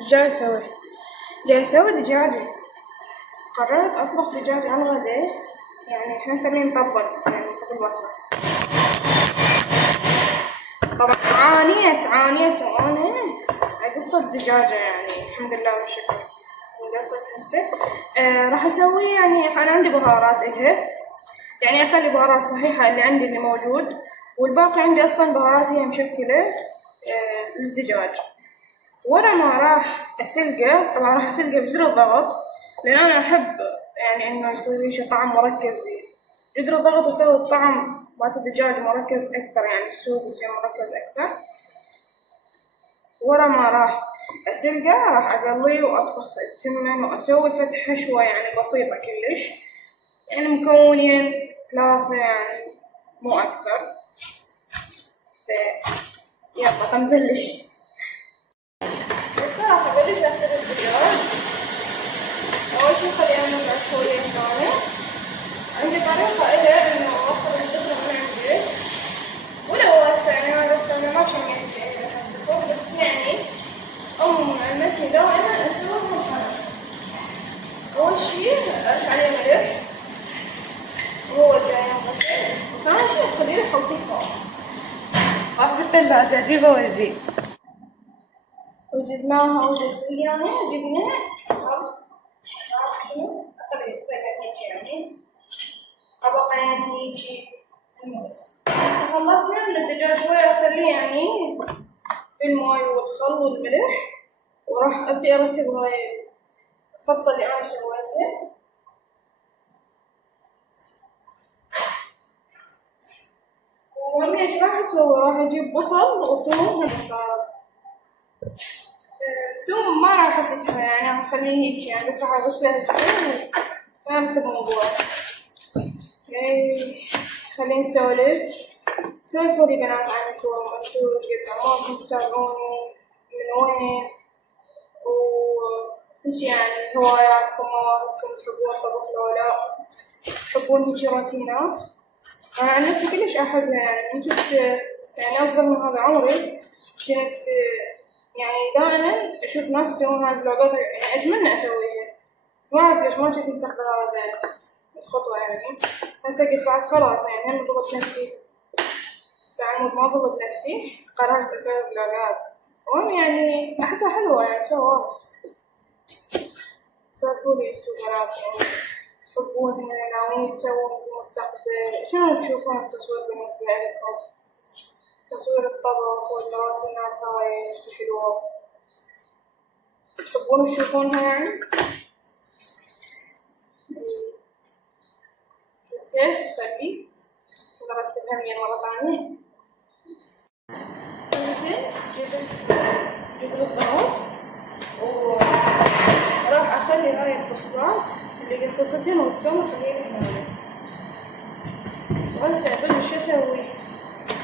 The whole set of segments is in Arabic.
إيش جاي أسوي؟ جاي أسوي دجاجة. قررت أطبخ دجاج على الغداء، يعني إحنا نسميه مطبق، يعني قبل البصرة. طبعا عانيت وأنا أقص الدجاجة، يعني الحمد لله والشكر قصت هسه. راح أسوي، يعني أنا عندي بهارات إلها، يعني أخلي بهارات صحيحة اللي عندي اللي موجود، والباقي عندي أصلا بهارات هي مشكلة للدجاج. ورا ما راح أسلقه، طبعا راح أسلقه بزر الضغط، لأن أنا أحب يعني إنه يصير شي طعم مركز بيه. جدر الضغط يسوي الطعم مالت الدجاج مركز أكثر، يعني السوق يصير مركز أكثر. ورا ما راح أسلقه راح أقليه وأطبخ التمن وأسوي فتحة شوي، يعني بسيطة كلش، يعني مكونين 3 يعني مو أكثر. يلا بنبلش. هسه راح أبلش أغسل الدجاج. أول شي خلينا نرجع شوية هنا. عندي طريقة إلها إنه أخرج الدجاج من عندي، ولو هسه يعني أنا بس أنا ما شميت هالدخول، بس يعني علمتني دائما أسويها بحرص. أول شي أرش عليه ملح وهو جاي ينغسل، وثاني شي أخليه خلطي فوق. راح بالثلاجة أجيبه وأجي. وجبناها وجت ويانا، جبنا شنو؟ أقلل هيجي يعني طبقين هيجي النص. فخلصنا من الدجاج شوي أخليه يعني بالماي والخل والملح، وراح أبدي أرتب هاي الخبصة اللي أنا سويتها. وهم إيش راح أسوي؟ راح أجيب بصل وثوم. هذا صار ثوم ما راح أفتحه، يعني راح أخليه هيك، يعني بس راح أغسله هسه. فهمت الموضوع؟ خلينا نسولف. سولفوا لي بنات عنكم، انتو قد عمركم تتابعوني من وين، وإيش يعني هواياتكم، مواهبكم، تحبون الطبخ لو لا، تحبون هيجي روتينات. أنا عن نفسي كلش أحبها، يعني من كنت يعني أصغر من هذا عمري كنت يعني دائما أشوف ناس يسوون هاي الفلوجات، يعني أتمنى أسويها، بس ما أعرف ليش ما كنت متخذة هذا الخطوة. يعني هسه قلت بعد خلاص، يعني هم ضغط نفسي، فعمود ما ضغط نفسي، قررت أسوي فلوجات. وأنا يعني أحسها حلوة، يعني سواس. سولفولي انتو بنات، يعني تحبونها، ناويين تسوون في المستقبل، شنو تشوفون التصوير بالنسبة لكم؟ تصوير الطبخ والروتينات هاي حلوة، تحبون تشوفونها يعني؟ بالسيف خلي نرتبها مرة ثانية. انزين جدر الضغط، وراح أخلي هاي البصلات اللي قصصتين والثوم أخليهم هنا. وهسه أبلش شو أسوي؟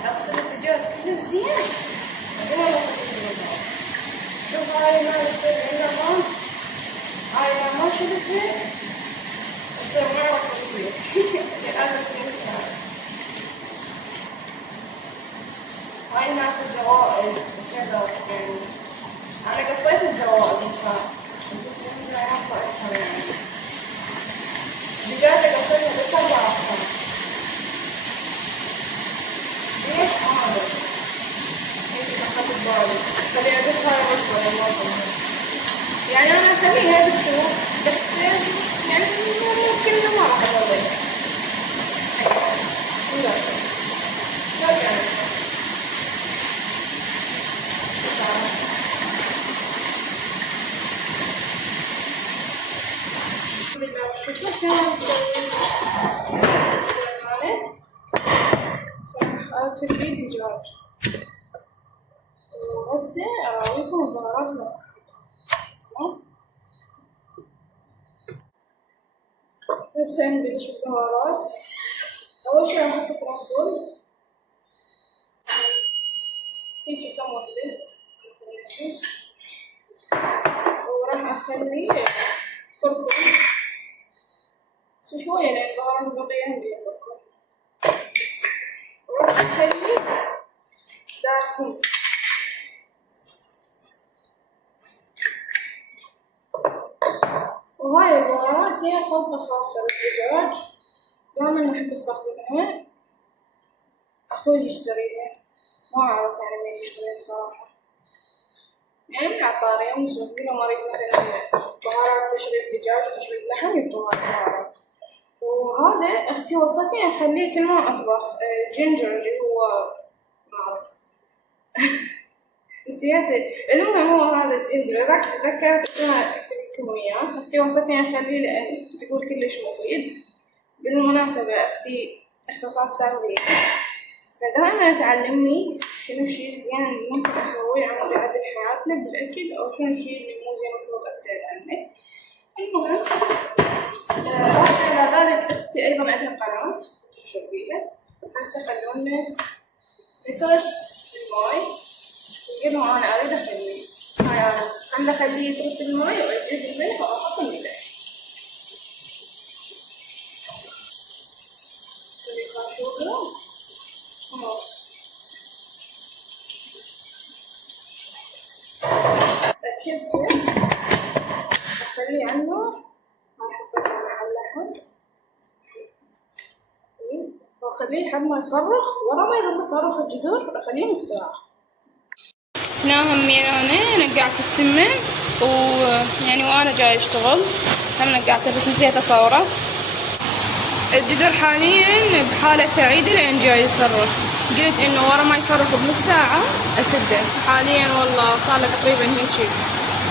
أغسل الدجاج كله زين، بعدين أروح أحطه. شوف هاي ما يصير عندنا ماء، هاي ما شلتها يصير ما راح تصير. لازم تنسى هاي مالت الزوائد وكذا، يعني أنا قصيت الزوائد بس إنه يحط أكثر، يعني الدجاجة قصيتها بس 4 أقطع. ليش هذا؟ هيك دخلت ببالي خليها بس هاي عشوة للوطن، يعني أنا أخليها بالسوق بس يعني ممكن ما راح أضلها. لا يعني شوفوا شلون نسوي. صح أرتب فيه الدجاج، وهسه أراويكم البهارات اللي هسه نبلش بالبهارات. أول شي راح أحط قرنفل، هيجي كم وحدة، وراح أخلي كركم بس شوية لأن البهارات البقية عندي كركم، وراح أخلي دارسين، وهاي البهارات هي خلطة خاصة للدجاج، دائما أحب أستخدمها. أخوي يشتريها، ما أعرف يعني مين يشتريها بصراحة، يعني من العطار يوم يسوق له مريض مثلا بهارات تشريب دجاج وتشريب لحم يعطوها البهارات. وهذا اختي وصتني اخليه كل ما اطبخ جينجر اللي هو ما اعرف نسيت. المهم هو هذا الجينجر ذكرت اسمها اكتب لكم اياه. اختي وصتني اخليه لان تقول كلش مفيد. بالمناسبة اختي اختصاص تغذية، فدائما تعلمني شنو الشيء الزين اللي ممكن اسويه على مدى حياتنا بالاكل، او شنو الشيء اللي مو زين المفروض ابتعد عنه. المهم على ذلك اختي ايضا عندها قناة تنشر بيها، فهسه خلونا نسوس الماي قد ما انا اريد اخليه. هاي انا عم اخليه يترك الماي واجيب الملح واحط الملح. خليه خاشوقه خلاص. الشيبسي اخليه على النار. هاي حطيته مع اللحم واخليه لحد ما يصرخ. ورا ما يظل يصرخ الجدر اخليه نص ساعة. هنا همين انا نقعت التمن ويعني وانا جاي اشتغل هم نقعته بس نسيت اصوره. الجدر حاليا بحالة سعيدة لان جاي يصرخ. قلت انه ورا ما يصرخ بنص ساعة اسده، بس حاليا والله صار له تقريبا هيك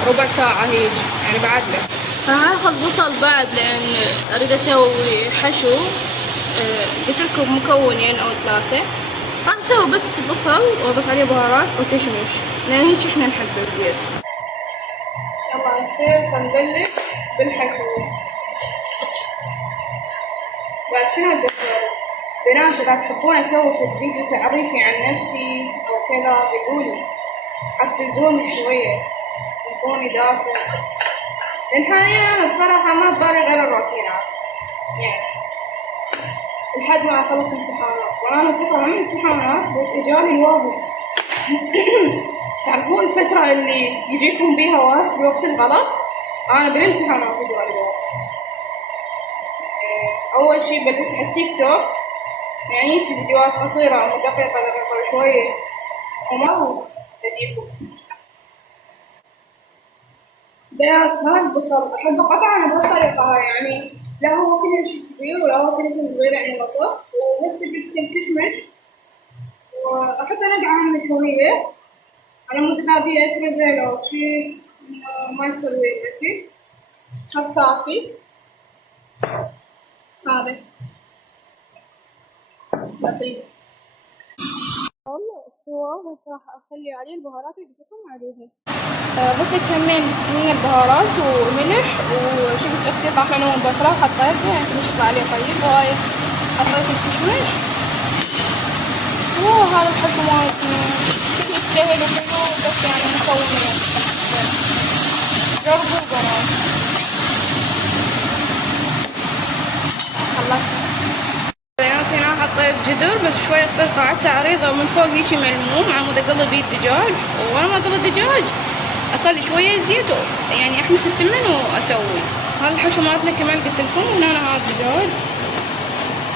ربع ساعة هيك يعني بعد له. فهاخذ بصل بعد لان اريد اسوي حشو. قلت لكم مكونين او 3. راح اسوي بس بصل واضيف عليه بهارات وكشمش لان هيك احنا نحب البيت. يلا نصير نبلش بالحشو. بعد شنو بدي اسوي؟ بنات اذا تحبون اسوي في الفيديو تعريفي عن نفسي او كذا قولوا، حفزوني شوية يكوني دافع، لان حاليا انا بصراحة ما ببالي غير الروتينات يعني لحد ما اخلص امتحانات. وانا الفترة من امتحانات بس اجاني الوابس. تعرفون الفترة اللي يجيكم بيها واس بوقت الغلط؟ انا بالامتحانات اجاني الوابس. اول شي بدس على التيك توك، يعني هيك فيديوهات قصيرة او دقيقة دقيقة شوية وما اجيكم. بياض هذا البصل احب اقطعه بهالطريقة هاي، يعني لا هو كلش كبير ولا هو كلش صغير يعني وسط. ونفس جبت الكشمش واحب انقع عنه شوية على مود اذا ابي اتربل او شي ما يصير ويا الاكل. خفافي هذا لطيف. والله استوى بس راح اخلي عليه البهارات يدفقون عليها. ضفت همين من البهارات وملح وشفت اختي طاحنة لون بصرة وحطيتها يعني مش يطلع عليه طيب. وهاي حطيت الكشمش. هذا الحشو مالتنا كله سهل وحلو بس يعني مكونات جربوا بنات. خلصت بنات. هنا حطيت جدر بس شوي قصير قاعدته عريضة ومن فوق هيجي ملموم على مود اقلب بيه الدجاج. وانا ما اقلب الدجاج اخلي شوية زيت يعني احمس التمن واسوي. هذا الحشو مالتنا كمان قلت لكم. وهنا هذا الدجاج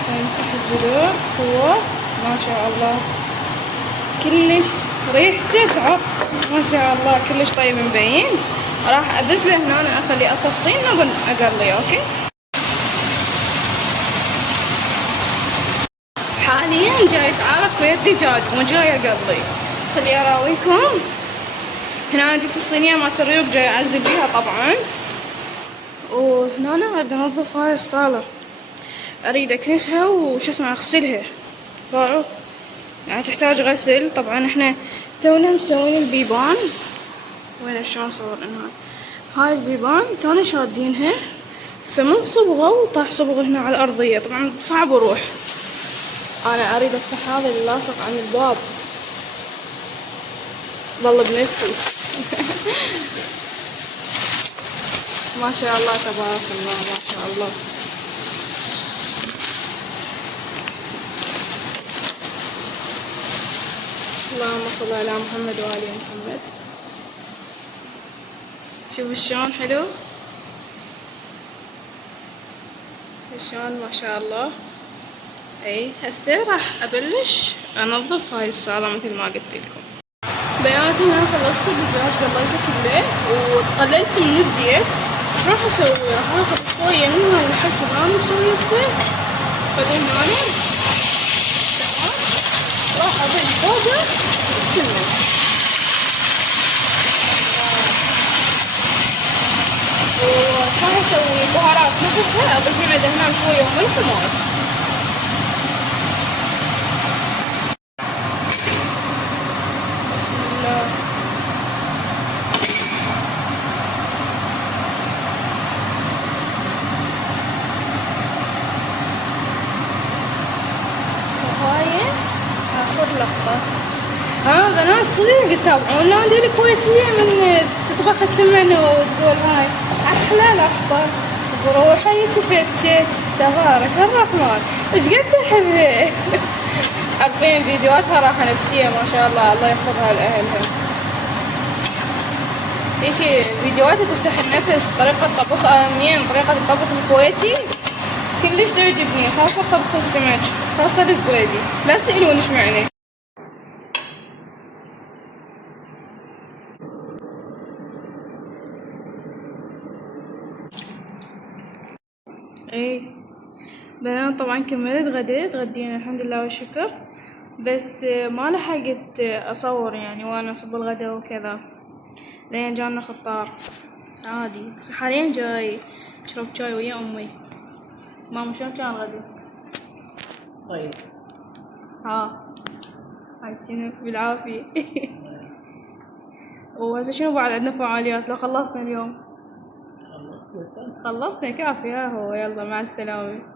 نفتح الجدر سواه ما شاء الله كلش ريحته تعط ما شاء الله كلش طيب مبين. راح ابز له هنا انا اخليه اصفيه ما اقول اقليه. اوكي حاليا جاي اتعارف ويا الدجاج مو جاي اقلي. خلي اراويكم. هنا جبت الصينية مالت الريوق جاي اعزل بيها طبعا. وهنا انا اريد انظف هاي الصالة اريد اكنسها وش اسمه اغسلها. راعوا يعني تحتاج غسل. طبعا احنا تونا مسوين البيبان. وين شلون صور انها هاي البيبان تونا شادينها فمن صبغة وطاح صبغة هنا على الارضية. طبعا صعب اروح انا اريد افتح هذا اللي لاصق عن الباب ظل بنفسي. ما شاء الله تبارك الله ما شاء الله. اللهم صل على محمد وآل محمد. شوفوا شلون حلو. شلون ما شاء الله. اي هسه راح ابلش انظف هاي الصالة مثل ما قلت لكم. بناتي انا خلصت الدجاج قليته كله وقللت من الزيت. شو راح اسوي؟ راح اخذ شوية من هاي الحشو هذا مسويته بعدين هذا تمام. راح اضيف فوقه السمن وراح اسوي بهارات نفسها اضيف لها دهنان شوية وملح وماء. بسم الله. وهاي اخر لقطة. بنات صدق تتابعونا هذي الكويتية من تطبخ التمن وتقول هاي احلى لقطة بروحي تفتت تبارك الرحمن ايش قد احبها. عارفين فيديوهاتها راحة نفسية ما شاء الله، الله يحفظها لأهلها. هيجي فيديوهاتها تفتح النفس. طريقة طبخها طريقة الطبخ الكويتي كلش تعجبني، خاصة طبخ السمك خاصة الزبيدي. لا تسألون ايش معنى. ايه بنات طبعا كملت غديت، تغدينا الحمد لله والشكر، بس ما لحقت اصور يعني وانا اصب الغدا وكذا لين جانا خطار عادي. بس حاليا جاي اشرب شاي ويا امي. ماما شلون كان الغدا؟ طيب عايشين بالعافية. وهسه شنو بعد عندنا فعاليات لو خلصنا اليوم؟ خلصنا كافي. ها هو يلا مع السلامة.